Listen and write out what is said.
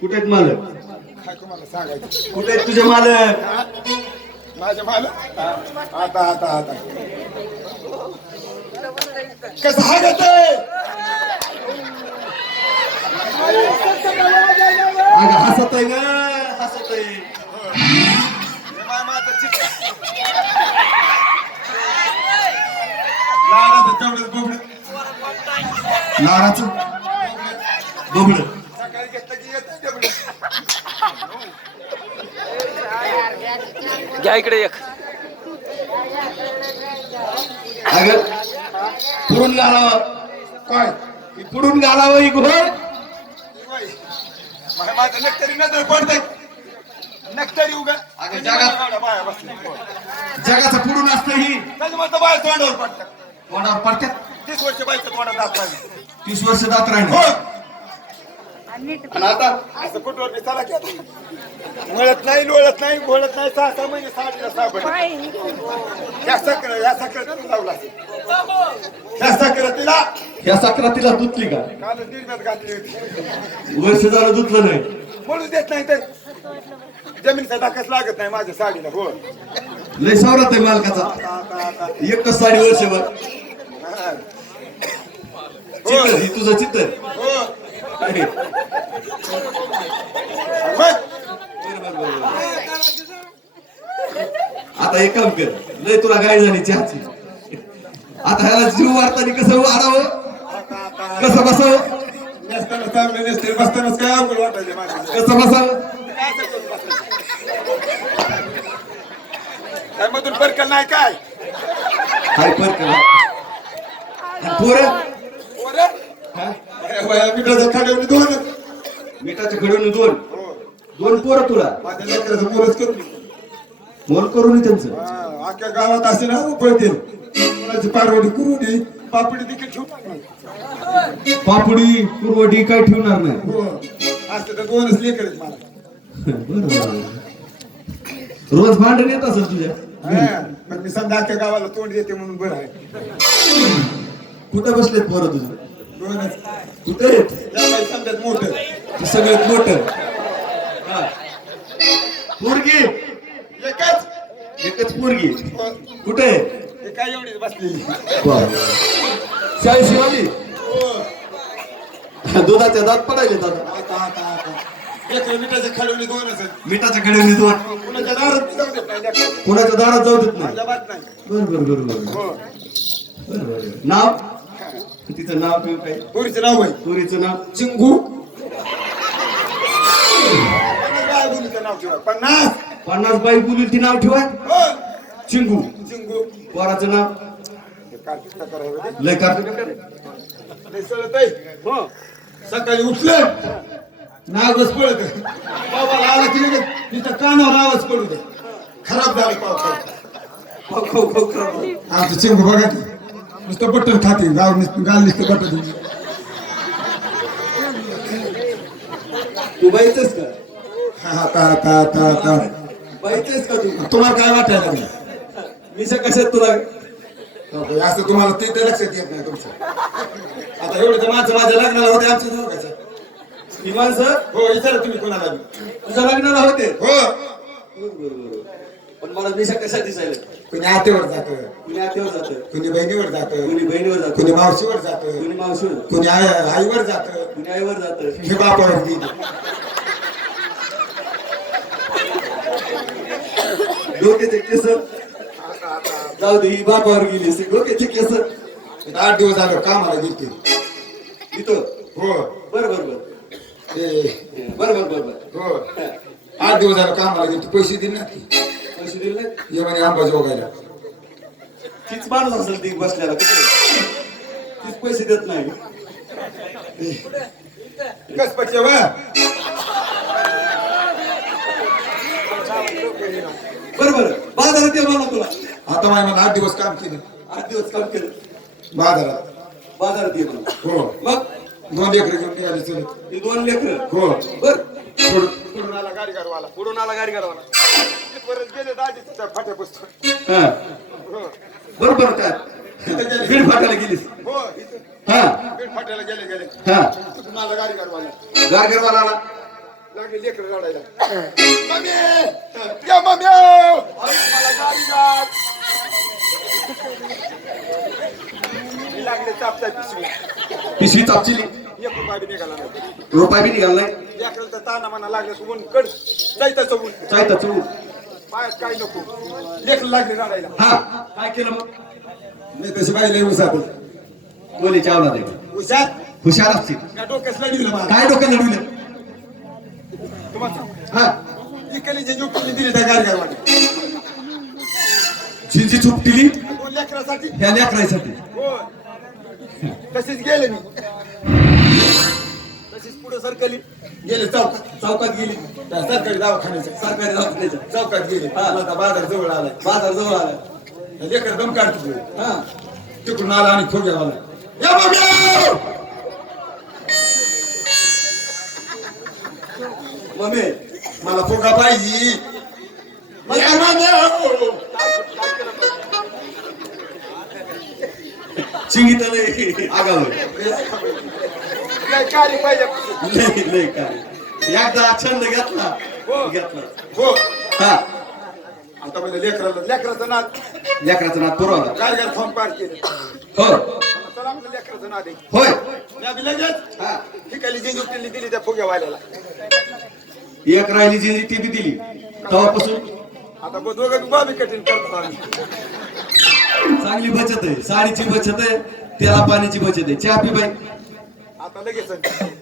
कुठे आहेत मालक? कुठे आहेत तुझे मालक? हा? माझ्या माल आता आता आता. कसं हागत अगं हसत आहे ग हसत आहे. तेवढंच बोबड लाडाचं? तेवढं घ्या इकडे एक. अगं पुढून घालावं. काय? पुढून घालावं ही घोड माझ्या माझं नक्तरी नजर पडतंय. नक्तरी उगा. अगं जगात- बाया बसल्या. जगाचं पुढून असतं ही. त्याचं म्हणतं बाया तोंडावर पडतात. तोंडावर पडतात? तीस वर्ष बायचं दात पाहिजे तीस वर्ष जात हो. राहणार आणि आता असं कुठवर नाही लोळत नाही घोळत नाही सहा सहा महिने साडीला साबण या सक्र या सक्रातीला लावला. या सक्रातीला. ह्या सक्रातीला दुतली का? काल निर्म्यात घातली होती. वर्ष झालं दुतलं नाही. म्हणून देत नाही तर जमिनीचा धाकच लागत नाही माझ्या साडीला हो लय सवरात आहे मालकाचा. आता आता आता. एकच साडी वर्षभर. हा. चित्र ही तुझं हो. बघ. आता एक काम कर लय तुला गाय झाली चहाची. आता ह्याला जीव मारताना कसं वाढावं? कसं बसावं? बसतानाच काय अवघड वाटायचे कसं बसावं? काय? काय मधून परकल नाही काय? हाय पर करा पोर? मिठाच्या खाड्यावर दोन. मिठाच्या खडून दोन. दोन पोरं तुला. माझ्या लेकराचं पोरच करून मोल करून त्यांचं. हा, अख्ख्या गावात असे ना पळते कोणाची पारवडी करू दे पापडी देखील ठेवू. पापडी पुरवठी काय ठेवणार नाही. हो असते तर दोनच लेकर आहेत मला. बरं. रोज भांडण येत असेल तुझ्या. हा, मी समजा अख्ख्या गावाला तोंड देते म्हणून बरं आहे. कुठं बसलेत पोरं तुझं? कुठे मोठं. सगळ्यात मोठं. पोरगी. एकच. एकच पोरगी. कुठे काय एवढीच बसलेली चाळीशी वाली. दुधाच्या दात पडायले दादा. मिठाच्या खाडवली दोनच मिठाच्या कडे दोन कुणाच्या दारात जाऊ देत नाही लेकरं. कोणाच्या दारात जाऊ देत नाही. अजिबात नाही. बर बर बर बर. हो. बर बर. नाव? तिचं नाव किंवा काय? पोरीचं नाव आहे पोरीचं नाव चिंगू. काय बोलीचं नाव ठेवा. पन्नास! पन्नास बाई ती नाव ठेवा. हो. चिंगू. चिंगू. पोराचं नाव? काय? लय. हो. सकाळी उठलं. नागच पळत बाबाला आला की लगेच. तिथं कानावर आवाज पडू दे. खराब झालं पाव खो खो खो खो आमचं चिंगू बघा की. नुसतं बटन खाते गाव नुसतं गाल नुसतं बटन. तू बाईचंच का? आता आता आता बाईचंच का तू? तुम्हाला काय वाटायला लागलं? मी कशात तुला असं तुम्हाला ते तर लक्षात येत नाही तुमचं. आता एवढं तर माणसं माझ्या लग्नाला होते आमच्या दोघांच्या ही माणसं? हो विचारा तुम्ही कोणाला. तुझ्या लग्नाला होते? हो. पण मला मिशा कशा दिसायला? कुणी आतेवर जात. कुणी आत्यावर जातं. कुणी बहिणीवर जात. कुणी बहिणीवर जातं. कुणी मावशीवर जात. कुणी मावशीवर कुणी आई आईवर जात. कुणी आईवर जातं. हे बापावर गेली. डोक्याचे केस. जाऊ दे ही बापावर गेली असे डोक्याचे केस. आठ दिवस झालं कामाला गेलते. इथं? हो. बर बर बर. बर बर बर बर. हो. आठ दिवस झालं कामाला गेलते. पैसे दिले ना पैसे दिले नाही? ये म्हणे आंबा जोगायला तीच माणूस असेल ती बसल्याला तीच पैसे देत नाही. कस पटले वा बर बर बाजारात ये मला तुला. आता माय मला आठ दिवस काम केलं. आठ दिवस काम केलं. बाजारात. बाजारात ये हो. मग? दोन लेकर घेऊन चलत ही दोन लेकर? हो. बर. पुढून आला गाडी गाडवाला पुढून आला गाडी गाडवाला तिथपर्यंत गेले दाजी तिथं फाट्या पुस्तक हा. बरोबर काय तिथं गेले बीड फाटायला गेलीस. हो इथं. हा. बीड फाट्याला गेले गेले. हा. आला गाडी गाडवाला गारगरवाला आला. लागले लेकर गाडायला मम्मी! या मम्मी! मला गाडी गाड लागले चापता पिशवी. पिशवी चापचिली एक रुपया बी निघाला नाही. रुपये बी निघाल नाही? लेकराला तर ताना म्हणा लागले सोबून कड. चढून पायात काय नको. लेकर लागले गाडायला हा. काय केलं मग? नाही तशी उसात चावला दे उसात हुशार असतील. या डोक्यास लागली मला. काय डोकं लढविलं तुम्हाला सांग. हा. इकडे जे जुकली दिली त्या गाडवाने झिंजी चुपटिली दोन लेकरासाठी? ह्या. हो तशीच गेले मी. तशीच पुढे सरकली. गेले चौकात चौकात गेली. त्या सरकारी दवाखान्याच्या सरकारी दवाखान्याच्या चौकात गेली. हा. आता बाजार जवळ आलाय. बाजार जवळ आला लेकर दम काढतो हा. तिकडून आला आणि खोग्या आला मम्मी मला फुगा पाहिजे. या. माम्या. लय काय पाहिजे लय लय काय एकदा छंद घेतला हो. घेतला. हो. हा. आता म्हणजे लेकराला लेकराचं नाद. लेकराचं नाव पुरवला काय काय फॉर्म पार केले. हो. चला आपलं लेकराचं नाद आहे. होय. मी आम्ही लगेच. हा. ठिकाणी जे दिली त्या फुग्या वाल्याला एक राहिली जी ती बी दिली. तेव्हापासून आता दोघं बाबी कठीण करतो आम्ही. चांगली बचत आहे. साडीची बचत आहे त्याला पाण्याची बचत आहे. चहा पी बाई. आता लगेच